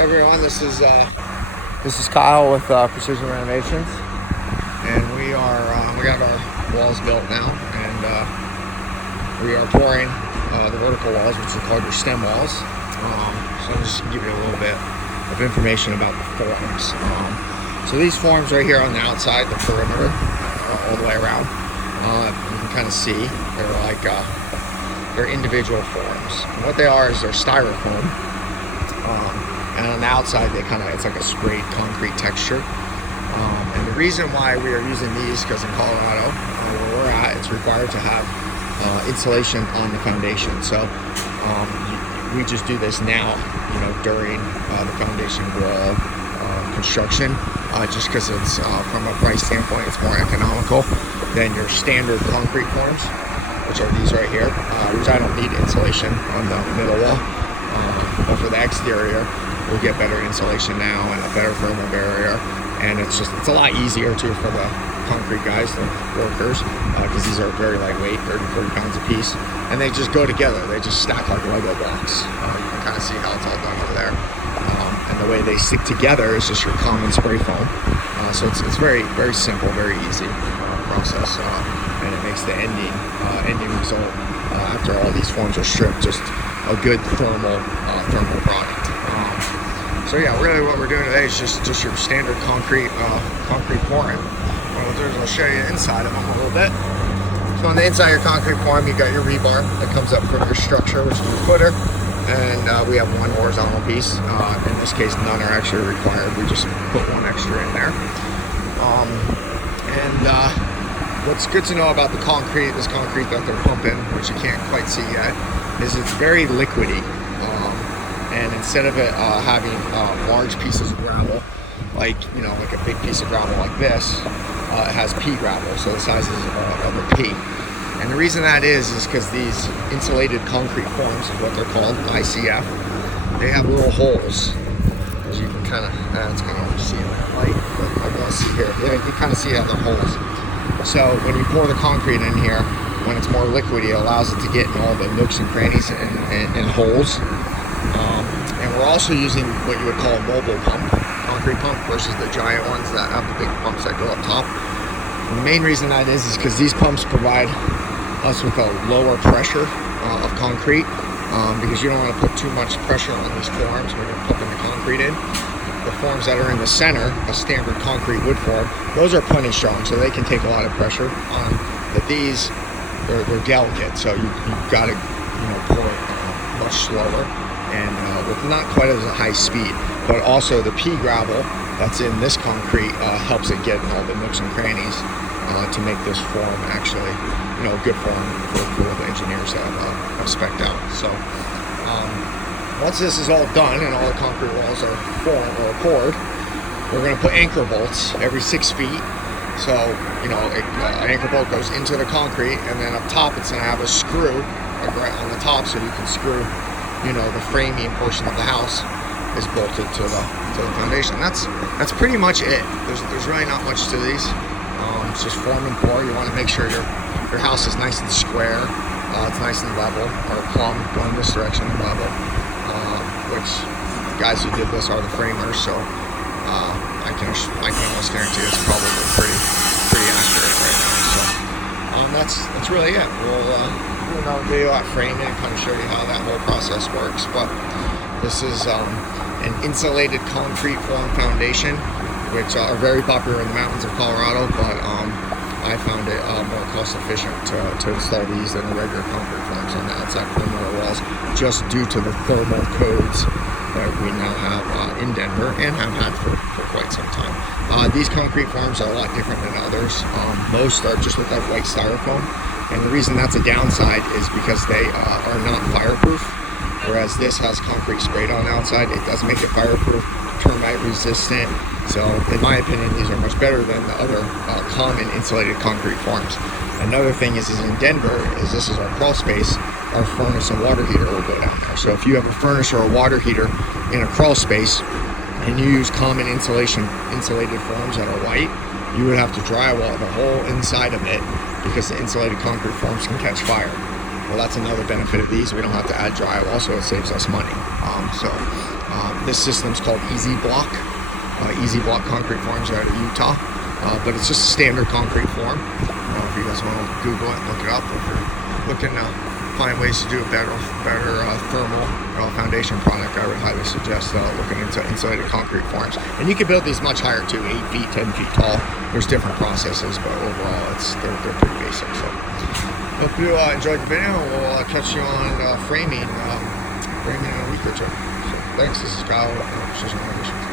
Hey everyone, this is Kyle with Precision Renovations, and we got our walls built now, and we are pouring the vertical walls, which are called your stem walls. So I'm just gonna give you a little bit of information about the forms. So these forms right here on the outside, the perimeter, all the way around, you can kind of see they're like they're individual forms. And what they are is they're styrofoam. And on the outside, it's like a sprayed concrete texture. And the reason why we are using these, because in Colorado, where we're at, it's required to have insulation on the foundation. So we just do this now, during the foundation wall construction, just because it's from a price standpoint, it's more economical than your standard concrete forms, which are these right here, which I don't need insulation on the middle wall. But for the exterior, we'll get better insulation now and a better thermal barrier, and it's a lot easier too for the concrete guys, the workers, because these are very lightweight, 30-40 pounds a piece, and they just go together. They just stack like Lego blocks. You can kind of see how it's all done over there, and the way they stick together is just your common spray foam. So it's very, very simple, very easy process, and it makes the ending result after all these forms are stripped just a good thermal product. So yeah, really what we're doing today is just your standard concrete pouring. What I'll do is I'll show you the inside of them a little bit. So on the inside of your concrete form, you got your rebar that comes up from your structure, which is your footer, and we have one horizontal piece. In this case, none are actually required. We just put one extra in there. What's good to know about the concrete, this concrete that they're pumping, which you can't quite see yet, is it's very liquidy. And instead of it having large pieces of gravel, like a big piece of gravel like this, it has pea gravel, so the size of a pea. And the reason that is because these insulated concrete forms, is what they're called, ICF, they have little holes. As you can kind of, it's kind of hard to see in that light, but I want to see here. Yeah, you can kind of see how the holes. So when you pour the concrete in here, when it's more liquidy, it allows it to get in all the nooks and crannies and holes. And we're also using what you would call a mobile pump, concrete pump, versus the giant ones that have the big pumps that go up top. And the main reason that is because these pumps provide us with a lower pressure of concrete, because you don't want to put too much pressure on these forms when you're pumping the concrete in. The forms that are in the center, a standard concrete wood form, those are plenty strong, so they can take a lot of pressure on. But these, they're delicate, so you've got to pour it much slower and with not quite as a high speed. But also the pea gravel that's in this concrete helps it get in all the nooks and crannies to make this form actually a good form for the engineers that have spec'd out. So once this is all done and all the concrete walls are poured, we're going to put anchor bolts every 6 feet. So, an anchor bolt goes into the concrete, and then up top it's going to have a screw like right on the top, so you can screw, the framing portion of the house is bolted to the foundation. That's pretty much it. There's really not much to these. It's just form and pour. You want to make sure your house is nice and square. It's nice and level, or plumb, going this direction and level. Which the guys who did this are the framers, so I can almost guarantee it's probably pretty accurate right now. So that's really it. We'll do another video at framing and kind of show you how that whole process works. But this is an insulated concrete form foundation, which are very popular in the mountains of Colorado, but I found it more cost efficient to install these than the regular concrete forms on the outside perimeter walls, just due to the thermal codes that we now have in Denver and have had for quite some time. These concrete forms are a lot different than others. Most are just look like white styrofoam, and the reason that's a downside is because they are not fireproof, whereas this has concrete sprayed on the outside. It does make it fireproof, termite resistant. So in my opinion, these are much better than the other common insulated concrete forms. Another thing is in Denver, this is our crawl space, our furnace and water heater will go down there. So if you have a furnace or a water heater in a crawl space and you use common insulated forms that are white, you would have to drywall the whole inside of it because the insulated concrete forms can catch fire. Well, that's another benefit of these. We don't have to add drywall, so it saves us money. This system's called Easy Block. Easy Block concrete forms out of Utah, but it's just a standard concrete form. If you guys want to Google it, look it up. If you're looking to find ways to do a better thermal foundation product, I would highly suggest looking into insulated concrete forms. And you can build these much higher too, 8 feet, 10 feet tall. There's different processes, but overall, they're pretty basic. So, hope you enjoyed the video. We'll catch you on framing in a week or two. So, thanks. This is Kyle with Renovations.